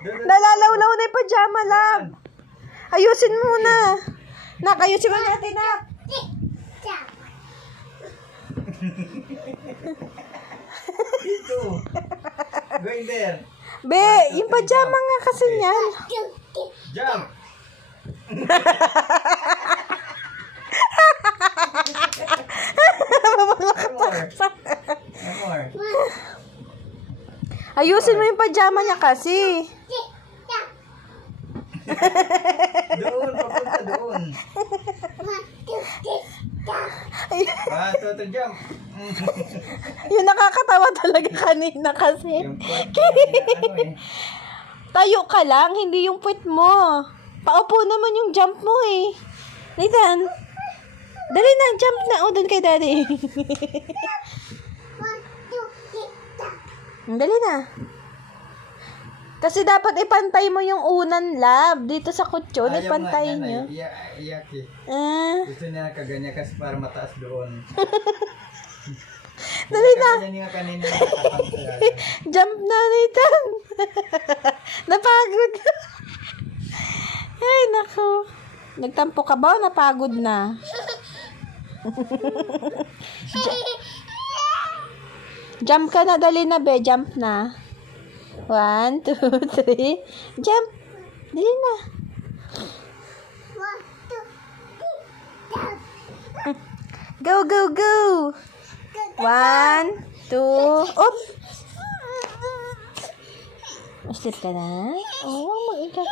Nalalawlaw na yung pajama, love. Ayusin muna. Nak, ayusin mo natin, nak. Ito. Going there. Be, yung pajama nga kasi niyan. Jump. One more. Ayusin mo yung pajama niya kasi. Doon, papunta doon. Jump. Yung nakakatawa talaga kanina kasi. Yung part na Tayo ka lang, hindi yung puwet mo. Paupo naman yung jump mo eh. Nathan, dali na, jump na. O, doon kay daddy. Dali na. Kasi dapat ipantay mo yung unan, love. Dito sa kutsyon, ipantay nyo. Iyak eh. Gusto niya nakaganyan kasi para mataas doon. Dali na. Ganyan nga kanina. Jump na, Nathan. Napagod. Ay, naku. Nagtampo ka ba o napagod na? Jump ka na, dali na, be. Jump na. 1, 2, 3. Jump. Dali na. Go, go, go. 1, 2. Op. Asleep ka na? Oo, mag-ikat.